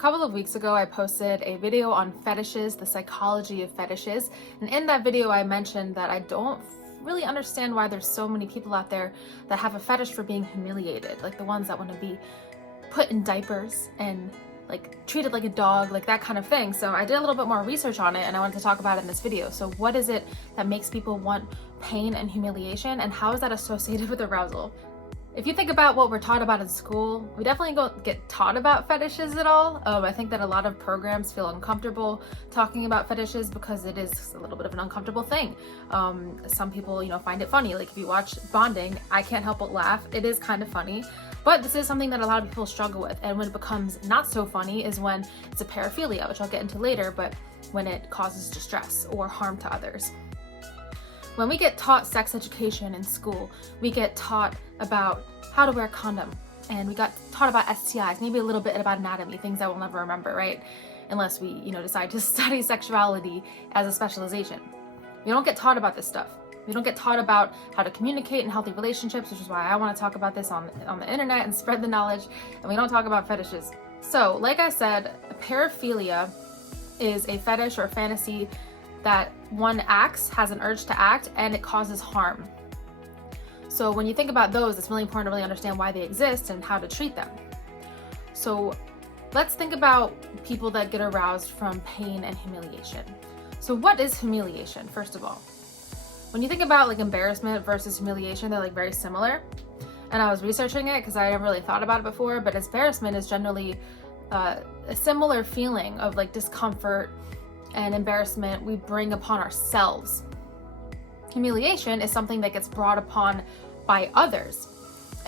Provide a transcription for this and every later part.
couple of weeks ago, I posted a video on fetishes, the psychology of fetishes. And in that video, I mentioned that I don't really understand why there's so many people out there that have a fetish for being humiliated, like the ones that want to be put in diapers and like treated like a dog, like that kind of thing. So I did a little bit more research on it and I wanted to talk about it in this video. So what is it that makes people want pain and humiliation, and how is that associated with arousal? If you think about what we're taught about in school, we definitely don't get taught about fetishes at all. I think that a lot of programs feel uncomfortable talking about fetishes because it is a little bit of an uncomfortable thing. Some people, find it funny. Like if you watch Bonding, I can't help but laugh. It is kind of funny, but this is something that a lot of people struggle with. And when it becomes not so funny is when it's a paraphilia, which I'll get into later, but when it causes distress or harm to others. When we get taught sex education in school, we get taught about how to wear a condom, and we got taught about STIs, maybe a little bit about anatomy, things I will never remember, right? Unless we, decide to study sexuality as a specialization. We don't get taught about this stuff. We don't get taught about how to communicate in healthy relationships, which is why I want to talk about this on the internet and spread the knowledge, and we don't talk about fetishes. So, like I said, paraphilia is a fetish or a fantasy that one acts, has an urge to act, and it causes harm. So when you think about those, it's really important to really understand why they exist and how to treat them. So let's think about people that get aroused from pain and humiliation. So what is humiliation, first of all? When you think about like embarrassment versus humiliation, they're like very similar. And I was researching it because I never really thought about it before, but embarrassment is generally a similar feeling of like discomfort and embarrassment we bring upon ourselves. Humiliation is something that gets brought upon by others.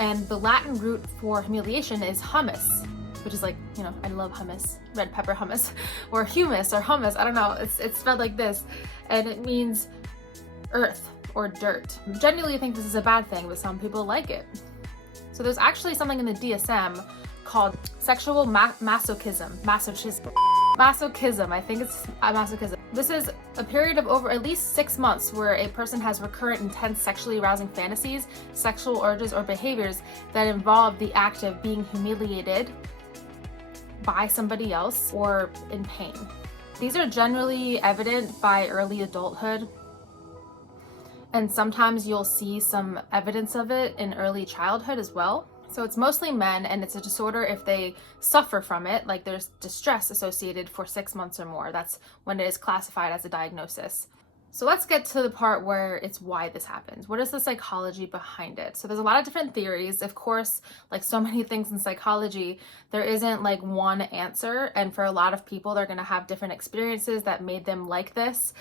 And the Latin root for humiliation is humus, which is like, I love hummus, red pepper hummus, or humus or hummus, I don't know, it's spelled like this. And it means earth or dirt. Generally, you think this is a bad thing, but some people like it. So there's actually something in the DSM called sexual masochism. Masochism, I think it's masochism. This is a period of over at least 6 months where a person has recurrent, intense, sexually arousing fantasies, sexual urges, or behaviors that involve the act of being humiliated by somebody else or in pain. These are generally evident by early adulthood, and sometimes you'll see some evidence of it in early childhood as well. So it's mostly men, and it's a disorder if they suffer from it, like there's distress associated for 6 months or more. That's when it is classified as a diagnosis. So let's get to the part where it's why this happens. What is the psychology behind it? So there's a lot of different theories. Of course, like so many things in psychology, there isn't like one answer. And for a lot of people, they're gonna have different experiences that made them like this.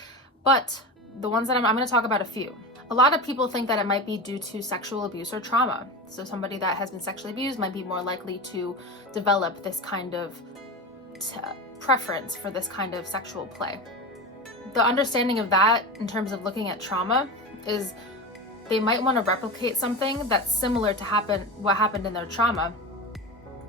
But the ones that I'm going to talk about a few. A lot of people think that it might be due to sexual abuse or trauma. So somebody that has been sexually abused might be more likely to develop this kind of preference for this kind of sexual play. The understanding of that in terms of looking at trauma is they might want to replicate something that's similar to what happened in their trauma.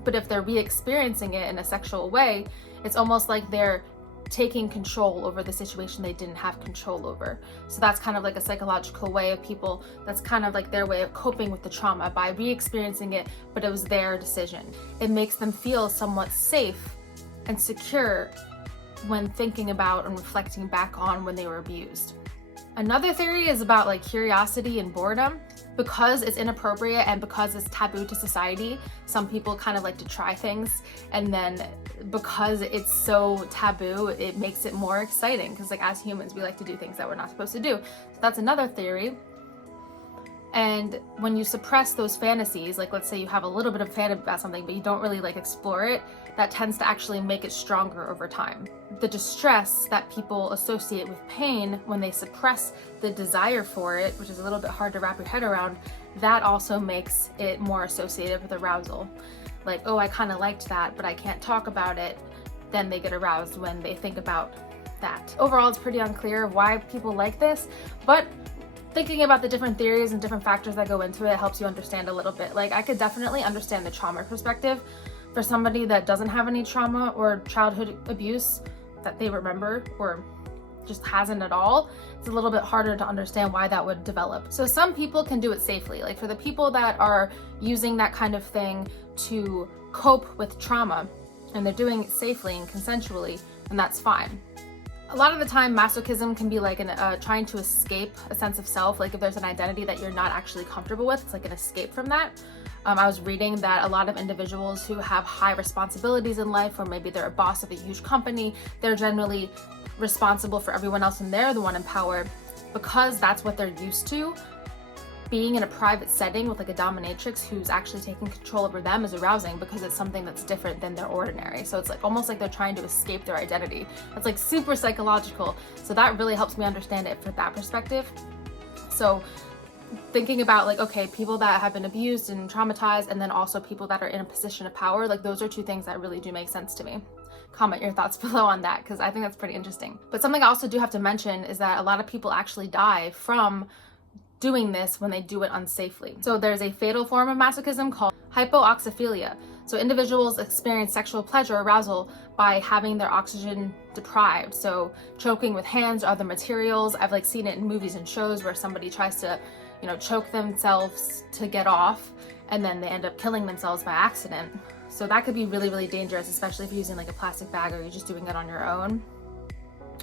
But if they're re-experiencing it in a sexual way, it's almost like they're taking control over the situation they didn't have control over. So that's kind of like a psychological way of people, that's kind of like their way of coping with the trauma by re-experiencing it, but it was their decision. It makes them feel somewhat safe and secure when thinking about and reflecting back on when they were abused. Another theory is about like curiosity and boredom. Because it's inappropriate and because it's taboo to society, some people kind of like to try things, and then because it's so taboo, it makes it more exciting because like as humans, we like to do things that we're not supposed to do. So that's another theory. And when you suppress those fantasies, like let's say you have a little bit of fantasy about something, but you don't really like explore it, that tends to actually make it stronger over time. The distress that people associate with pain when they suppress the desire for it, which is a little bit hard to wrap your head around, that also makes it more associated with arousal. Like, oh, I kind of liked that, but I can't talk about it. Then they get aroused when they think about that. Overall, it's pretty unclear why people like this, but thinking about the different theories and different factors that go into it helps you understand a little bit. Like I could definitely understand the trauma perspective. For somebody that doesn't have any trauma or childhood abuse that they remember or just hasn't at all, it's a little bit harder to understand why that would develop. So some people can do it safely. Like for the people that are using that kind of thing to cope with trauma, and they're doing it safely and consensually, then that's fine. A lot of the time, masochism can be like trying to escape a sense of self. Like if there's an identity that you're not actually comfortable with, it's like an escape from that. I was reading that a lot of individuals who have high responsibilities in life, or maybe they're a boss of a huge company, they're generally responsible for everyone else and they're the one in power. Because that's what they're used to, being in a private setting with like a dominatrix who's actually taking control over them is arousing, because it's something that's different than their ordinary. So it's like almost like they're trying to escape their identity. That's like super psychological. So that really helps me understand it from that perspective. So thinking about like, okay, people that have been abused and traumatized, and then also people that are in a position of power, like those are two things that really do make sense to me. Comment your thoughts below on that, because I think that's pretty interesting. But something I also do have to mention is that a lot of people actually die from doing this when they do it unsafely. So there's a fatal form of masochism called Hypoxophilia. So individuals experience sexual pleasure, arousal, by having their oxygen deprived. So choking with hands or other materials. I've like seen it in movies and shows where somebody tries to, you know, choke themselves to get off, and then they end up killing themselves by accident. So that could be really, really dangerous, especially if you're using like a plastic bag or you're just doing it on your own.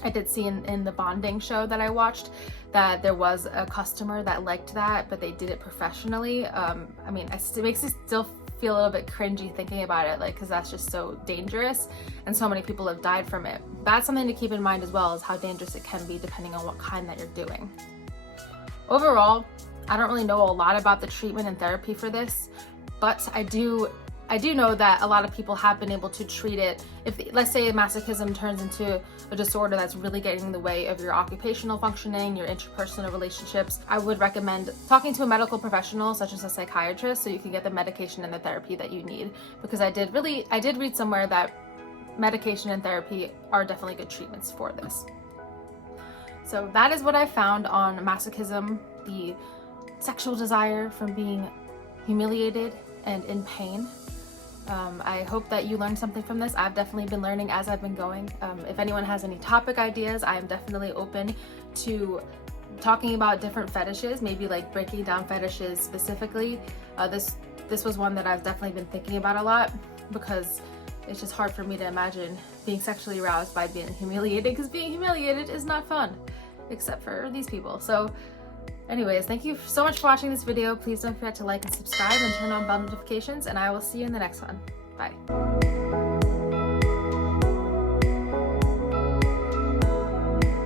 I did see in the bonding show that I watched that there was a customer that liked that, but they did it professionally. I mean, it makes me still feel a little bit cringy thinking about it, like, because that's just so dangerous, and so many people have died from it. That's something to keep in mind as well, is how dangerous it can be depending on what kind that you're doing. Overall, I don't really know a lot about the treatment and therapy for this, but I do know that a lot of people have been able to treat it. If, let's say, masochism turns into a disorder that's really getting in the way of your occupational functioning, your interpersonal relationships, I would recommend talking to a medical professional such as a psychiatrist, so you can get the medication and the therapy that you need. Because I did read somewhere that medication and therapy are definitely good treatments for this. So that is what I found on masochism, the sexual desire from being humiliated and in pain. I hope that you learned something from this. I've definitely been learning as I've been going. If anyone has any topic ideas, I am definitely open to talking about different fetishes, maybe like breaking down fetishes specifically. This was one that I've definitely been thinking about a lot, because it's just hard for me to imagine being sexually aroused by being humiliated, because being humiliated is not fun, except for these people. So anyways, thank you so much for watching this video. Please don't forget to like and subscribe and turn on bell notifications, and I will see you in the next one. Bye.